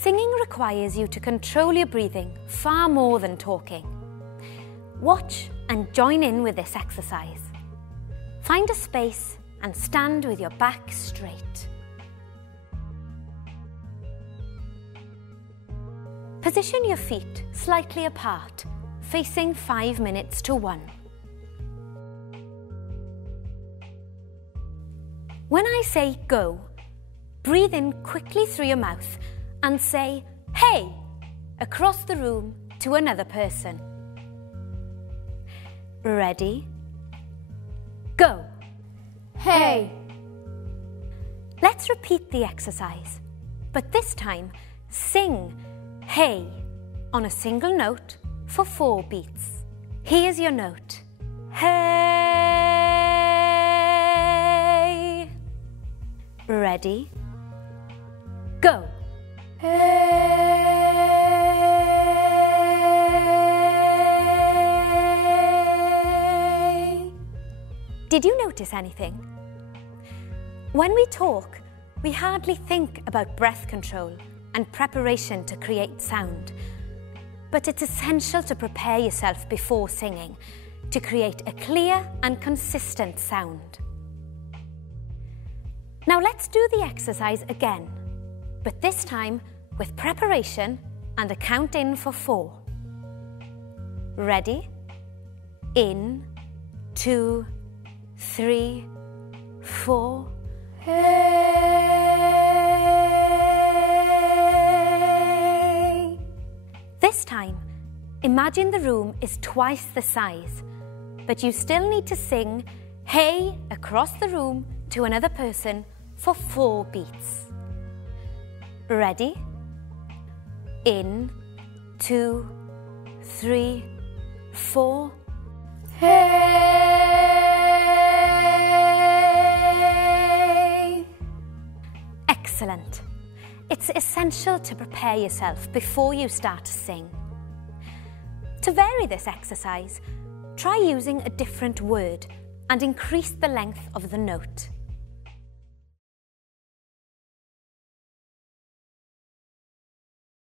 Singing requires you to control your breathing far more than talking. Watch and join in with this exercise. Find a space and stand with your back straight. Position your feet slightly apart, facing 5 minutes to 1. When I say go, breathe in quickly through your mouth and say, "Hey," across the room to another person. Ready? Go. Hey. Let's repeat the exercise, but this time sing "Hey" on a single note for 4 beats. Here's your note. Hey. Ready? Go. Hey. Did you notice anything? When we talk, we hardly think about breath control and preparation to create sound. But it's essential to prepare yourself before singing to create a clear and consistent sound. Now let's do the exercise again, but this time with preparation and a count in for 4. Ready? In, 2, 3, 4. Hey. This time, imagine the room is twice the size, but you still need to sing "Hey" across the room to another person for 4 beats. Ready? In, 2, 3, 4. Hey. Excellent. It's essential to prepare yourself before you start to sing. To vary this exercise, try using a different word and increase the length of the note.